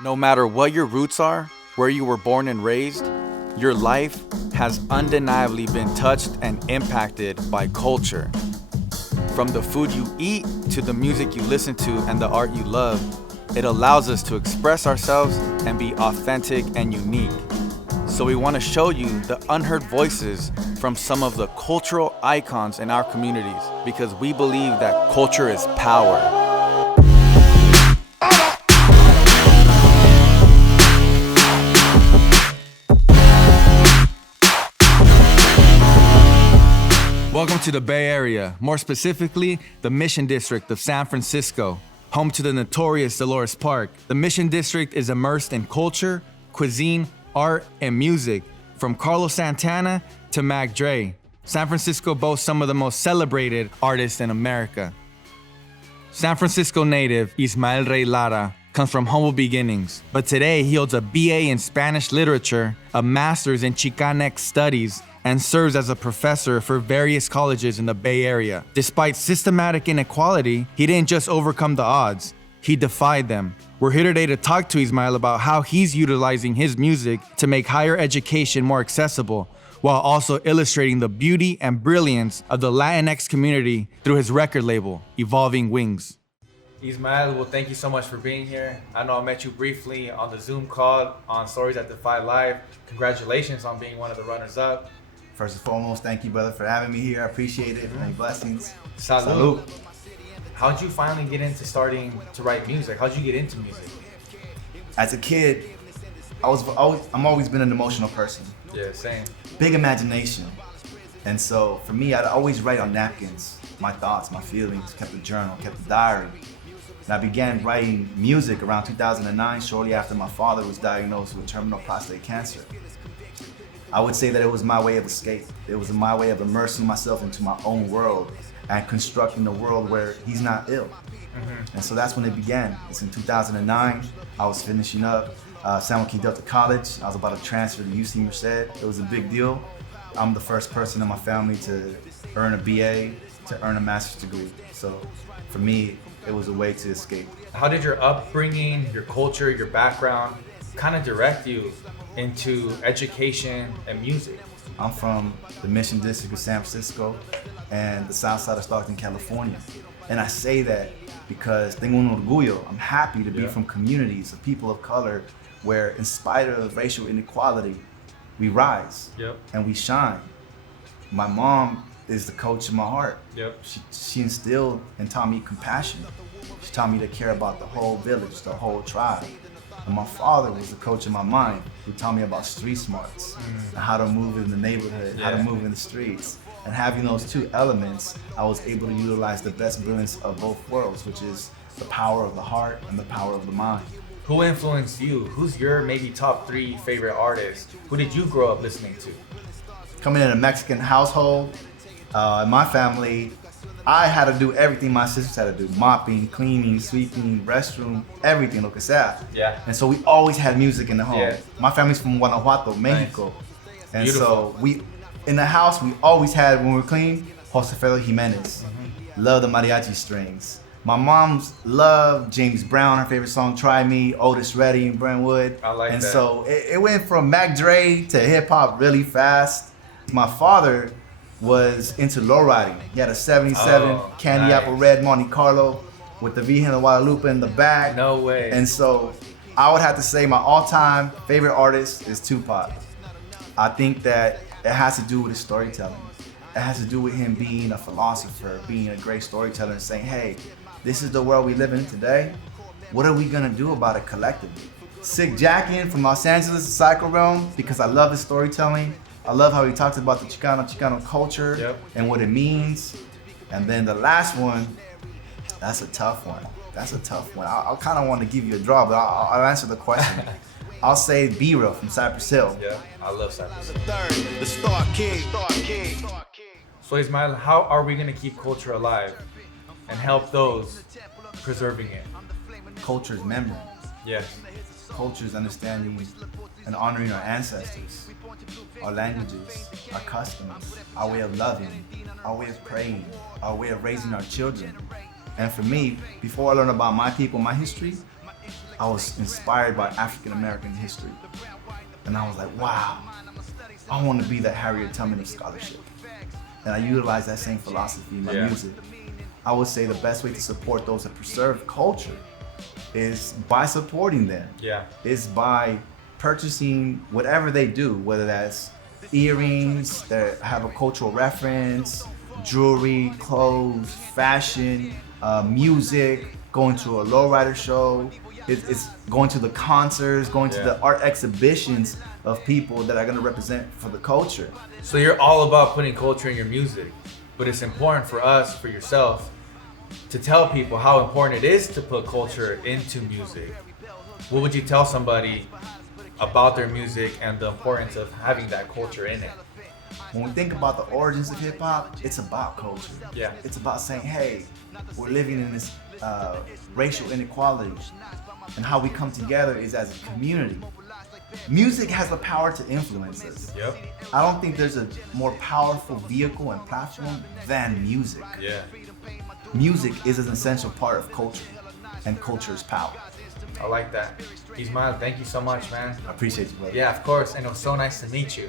No matter what your roots are, where you were born and raised, your life has undeniably been touched and impacted by culture. From the food you eat to the music you listen to and the art you love, it allows us to express ourselves and be authentic and unique. So we want to show you the unheard voices from some of the cultural icons in our communities because we believe that culture is power. Welcome to the Bay Area, more specifically, the Mission District of San Francisco, home to the notorious Dolores Park. The Mission District is immersed in culture, cuisine, art, and music, from Carlos Santana to Mac Dre. San Francisco boasts some of the most celebrated artists in America. San Francisco native Ismael Rey Lara comes from humble beginnings, but today he holds a BA in Spanish literature, a master's in Chicanx studies, and serves as a professor for various colleges in the Bay Area. Despite systematic inequality, he didn't just overcome the odds, he defied them. We're here today to talk to Ismael about how he's utilizing his music to make higher education more accessible, while also illustrating the beauty and brilliance of the Latinx community through his record label, Evolving Wings. Ismael, well, thank you so much for being here. I know I met you briefly on the Zoom call on Stories that Defy Live. Congratulations on being one of the runners-up. First and foremost, thank you, brother, for having me here. I appreciate it. Many blessings. Salud. How'd you finally get into starting to write music? How'd you get into music? As a kid, I'm always been an emotional person. Yeah, same. Big imagination. And so for me, I'd always write on napkins, my thoughts, my feelings, kept a journal, kept a diary. And I began writing music around 2009, shortly after my father was diagnosed with terminal prostate cancer. I would say that it was my way of escape. It was my way of immersing myself into my own world and constructing a world where he's not ill. And so that's when it began. It's in 2009. I was finishing up San Joaquin Delta College. I was about to transfer to UC Merced. It was a big deal. I'm the first person in my family to earn a BA, to earn a master's degree. So for me, it was a way to escape. How did your upbringing, your culture, your background kind of direct you into education and music? I'm from the Mission District of San Francisco and the south side of Stockton, California. And I say that because tengo un orgullo. I'm happy to be from communities of people of color where, in spite of racial inequality, we rise and we shine. My mom is the coach of my heart. She instilled and taught me compassion. She taught me to care about the whole village, the whole tribe. And my father was the coach of my mind, who taught me about street smarts, and how to move in the neighborhood, how to move in the streets. And having those two elements, I was able to utilize the best brilliance of both worlds, which is the power of the heart and the power of the mind. Who influenced you? Who's your maybe top 3 favorite artists? Who did you grow up listening to? Coming in a Mexican household, in my family, I had to do everything my sisters had to do. Mopping, cleaning, sweeping, restroom, everything, lo que sea. And so we always had music in the home. My family's from Guanajuato, Mexico. Nice. And Beautiful. So in the house, we always had, when we were clean, Jose Fellow Jimenez. Love the mariachi strings. My mom's loved James Brown, her favorite song, Try Me, Otis Redding, Brentwood. I like and that. And so it went from Mac Dre to hip hop really fast. My father was into lowriding. He had a 77 Candy Apple Red Monte Carlo with the Virgen de Guadalupe in the back. No way. And so I would have to say my all-time favorite artist is Tupac. I think that it has to do with his storytelling. It has to do with him being a philosopher, being a great storyteller, and saying, hey, this is the world we live in today. What are we gonna do about it collectively? Sick Jackin from Los Angeles, the Psycho Realm, because I love his storytelling. I love how he talks about the Chicano culture and what it means. And then the last one, that's a tough one. I kind of want to give you a draw, but I'll answer the question. I'll say B-Real from Cypress Hill. Yeah, I love Cypress Hill. The Star King. So Ismael, how are we gonna keep culture alive and help those preserving it? Culture's memory. Yes. Culture's understanding and honoring our ancestors, our languages, our customs, our way of loving, our way of praying, our way of raising our children. And for me, before I learned about my people, my history, I was inspired by African American history. And I was like, wow, I want to be that Harriet Tubman of scholarship. And I utilize that same philosophy in my music. I would say the best way to support those that preserve culture is by supporting them. Is by purchasing whatever they do, whether that's earrings that have a cultural reference, jewelry, clothes, fashion, music, going to a lowrider show. It's going to the concerts, going to the art exhibitions of people that are going to represent for the culture. So you're all about putting culture in your music, but it's important for us, for yourself, to tell people how important it is to put culture into music. What would you tell somebody about their music and the importance of having that culture in it? When we think about the origins of hip hop, it's about culture. It's about saying, hey, we're living in this racial inequality, and how we come together is as a community. Music has the power to influence us. I don't think there's a more powerful vehicle and platform than music. Music is an essential part of culture, and culture is power. I like that. Ismael, thank you so much, man. I appreciate you, brother. Yeah, of course, and it was so nice to meet you.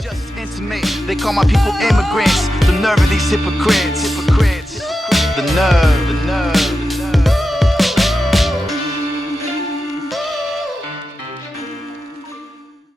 Just intimate. They call my people immigrants. The nerve of these hypocrites.